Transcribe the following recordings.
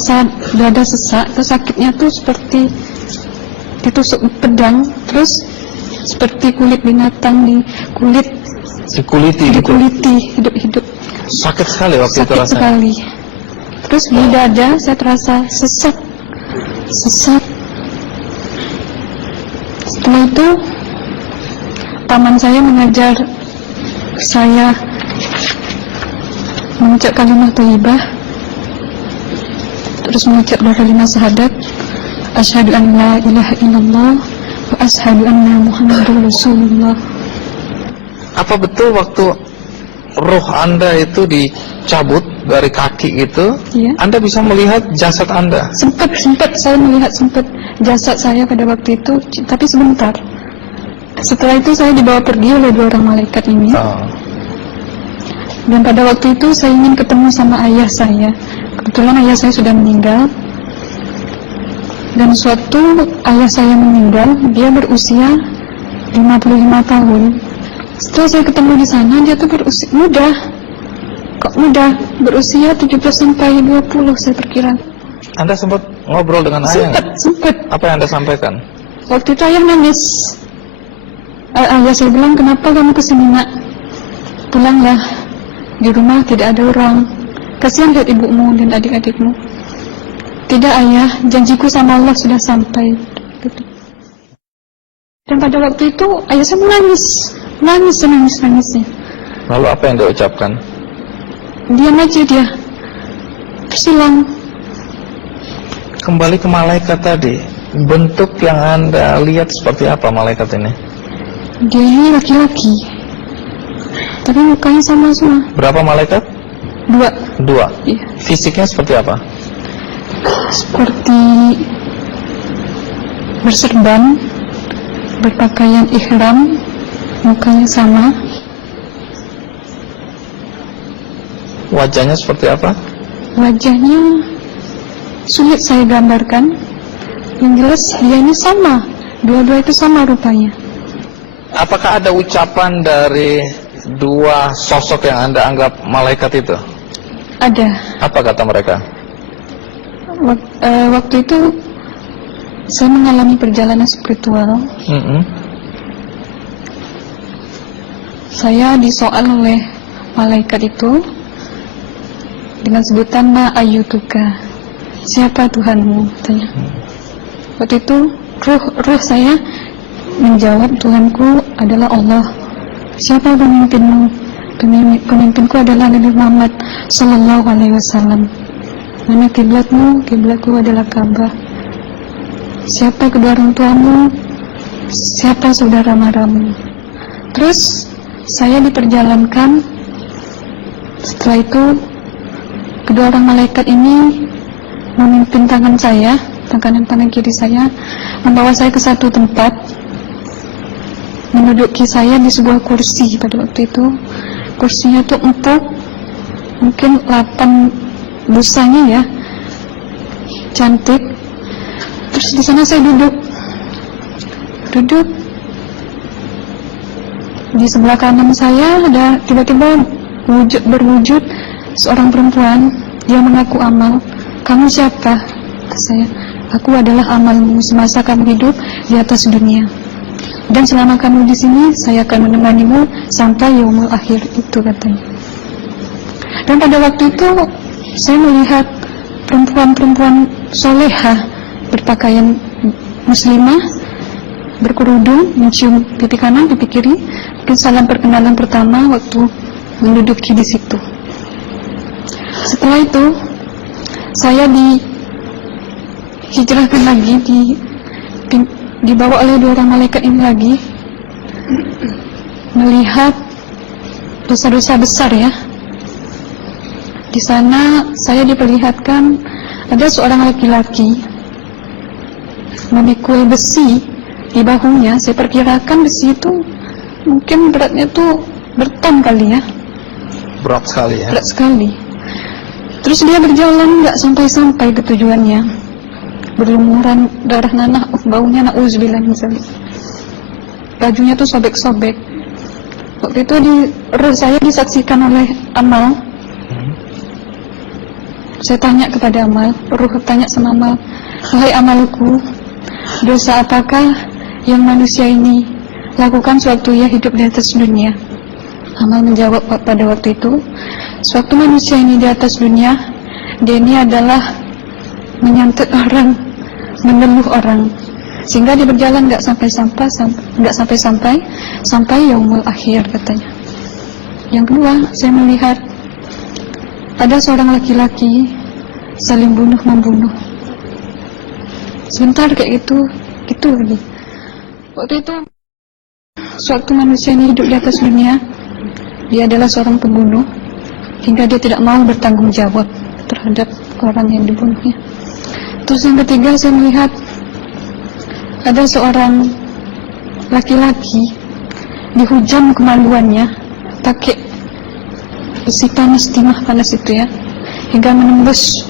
saat dada sesak, terus sakitnya tuh seperti ditusuk pedang, terus seperti kulit binatang dikuliti hidup-hidup. Sakit sekali waktu itu rasanya. Sakit sekali. Terus di dada saya terasa sesak. Setelah itu paman saya mengajar saya mengucap kalimat thayyibah, terus mengucap dua kalimat syahadat, asyhadu an la ilaha illallah wa asyhadu anna muhammadar rasulullah. Apa betul waktu ruh Anda itu dicabut dari kaki gitu, Iya. Anda bisa melihat jasad Anda? Sempat saya melihat jasad saya pada waktu itu, tapi sebentar. Setelah itu saya dibawa pergi oleh dua orang malaikat ini. Dan pada waktu itu saya ingin ketemu sama ayah saya. Kebetulan ayah saya sudah meninggal. Dan suatu ayah saya meninggal, dia berusia 55 tahun. Setelah saya ketemu di sana, dia tuh berusia muda. Kok muda? Berusia 17 sampai 20 saya perkira. Anda sempat ngobrol dengan ayah? Sempat. Apa yang Anda sampaikan? Waktu itu ayah nangis. Ayah saya bilang, kenapa kamu kesini nak? Pulanglah, di rumah tidak ada orang. Kasihan lihat ibumu dan adik-adikmu. Tidak ayah, janjiku sama Allah sudah sampai. Dan pada waktu itu ayah saya menangis. Lalu apa yang dia ucapkan? Diam aja dia, tersilang. Kembali ke malaikat tadi, bentuk yang Anda lihat seperti apa malaikat ini? Dia ini laki-laki, tapi mukanya sama semua. Berapa malaikat? Dua. Iya. Fisiknya seperti apa? Seperti berserban, berpakaian ihram, mukanya sama. Wajahnya seperti apa? Wajahnya sulit saya gambarkan. Yang jelas dia ini sama, dua-dua itu sama rupanya. Apakah ada ucapan dari dua sosok yang Anda anggap malaikat itu? Ada. Apa kata mereka? Waktu itu saya mengalami perjalanan spiritual. Saya disoal oleh malaikat itu dengan sebutan ma ayyutuka, siapa Tuhanmu, tanya. Waktu itu ruh saya menjawab, Tuhanku adalah Allah. Siapa pemimpinmu? Pemimpinku adalah Nabi Muhammad sallallahu alaihi wasallam. Mana kiblatmu? Kiblatku adalah Ka'bah. Siapa kedua orang tuamu? Siapa saudara maramu? Terus saya diperjalankan. Setelah itu kedua orang malaikat ini memimpin tangan saya, tangan kiri saya, membawa saya ke satu tempat, menduduki saya di sebuah kursi. Pada waktu itu kursinya tuh empuk, mungkin 8 busanya ya, cantik. Terus di sana saya duduk. Di sebelah kanan saya ada tiba-tiba berwujud seorang perempuan. Dia mengaku amal. Kamu siapa? Kata saya. Aku adalah amalmu semasa kamu hidup di atas dunia. Dan selama kamu di sini, saya akan menemanimu sampai yaumul akhir, itu katanya. Dan pada waktu itu saya melihat perempuan-perempuan solehah berpakaian muslimah, berkerudung, mencium pipi kanan, pipi kiri. Mungkin salam perkenalan pertama waktu menduduki di situ. Setelah itu saya dihijrahkan lagi, dibawa oleh dua orang malaikat ini lagi, melihat dosa-dosa besar ya. Di sana saya diperlihatkan ada seorang laki-laki memikul besi di bahunya. Saya perkirakan besi itu mungkin beratnya tuh berton kali ya. Berat sekali ya. Berat sekali. Terus dia berjalan nggak sampai-sampai ke tujuannya, berlumuran darah nanah, baunya na'udzubillah misalnya. Bajunya tuh sobek-sobek. Waktu itu saya disaksikan oleh amal. Saya tanya kepada Amal, ruh tanya sama Amal, wahai amalku, dosa apakah yang manusia ini lakukan sewaktu ia hidup di atas dunia? Amal menjawab pada waktu itu, sewaktu manusia ini di atas dunia, dia ini adalah menyantet orang, meneluh orang, sehingga dia berjalan nggak sampai yaumul akhir, katanya. Yang kedua, saya melihat ada seorang laki-laki saling membunuh. Sebentar kayak gitu lagi. Waktu itu, sewaktu manusia ini hidup di atas dunia, dia adalah seorang pembunuh, hingga dia tidak mau bertanggung jawab terhadap orang yang dibunuhnya. Terus yang ketiga, saya melihat ada seorang laki-laki dihujam kemaluannya pakai besi panas, timah panas itu ya, hingga menembus.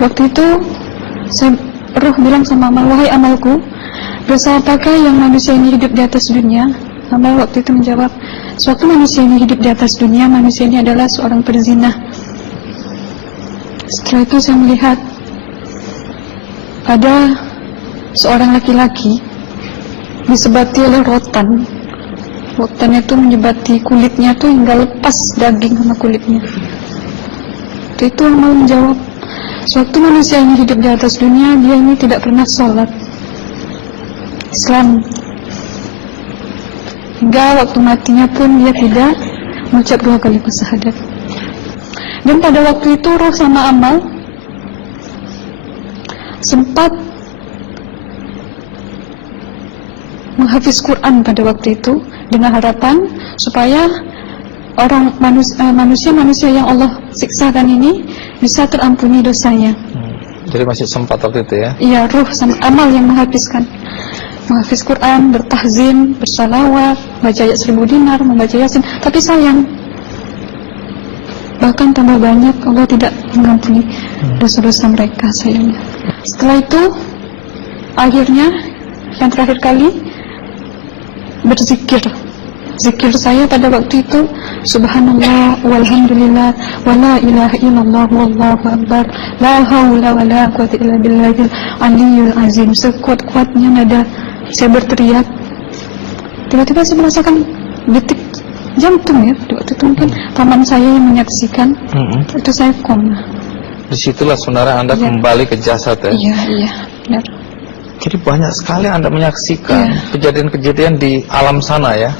Waktu itu roh bilang sama Amal, wahai amalku, dosa apakah yang manusia ini hidup di atas dunia? Amal waktu itu menjawab, sewaktu manusia ini hidup di atas dunia, manusia ini adalah seorang perzina. Setelah itu saya melihat ada seorang laki-laki disebati oleh rotan. Rotannya itu menyebati kulitnya tuh hingga lepas daging sama kulitnya. Itu Amal menjawab, sewaktu manusia ini hidup di atas dunia, dia ini tidak pernah sholat Islam, hingga waktu matinya pun dia tidak mengucap 2 kali syahadat. Dan pada waktu itu roh sama Amal sempat menghafiz Quran pada waktu itu dengan harapan supaya manusia yang Allah siksakan ini bisa terampuni dosanya. Jadi masih sempat waktu itu ya? Iya, ruh sama Amal yang menghafiz Quran, bertahzim, bersalawat, baca ayat 1000 dinar, membaca Yasin. Tapi sayang, bahkan tambah banyak Allah tidak mengampuni dosa-dosa mereka, sayangnya. Setelah itu, akhirnya yang terakhir kali berzikir. Zikir saya pada waktu itu, subhanallah walhamdulillah wala ilaha illallah wallahu akbar la haula wala quwwata illa billahil aliyyil azim. Sekuat-kuatnya nada saya berteriak. Tiba-tiba saya merasakan detik jantung ya. Waktu itu mungkin paman saya yang menyaksikan. Itu saya koma. Disitulah saudara Anda kembali ke jasad ya? Iya, benar. Jadi banyak sekali Anda menyaksikan kejadian-kejadian di alam sana ya?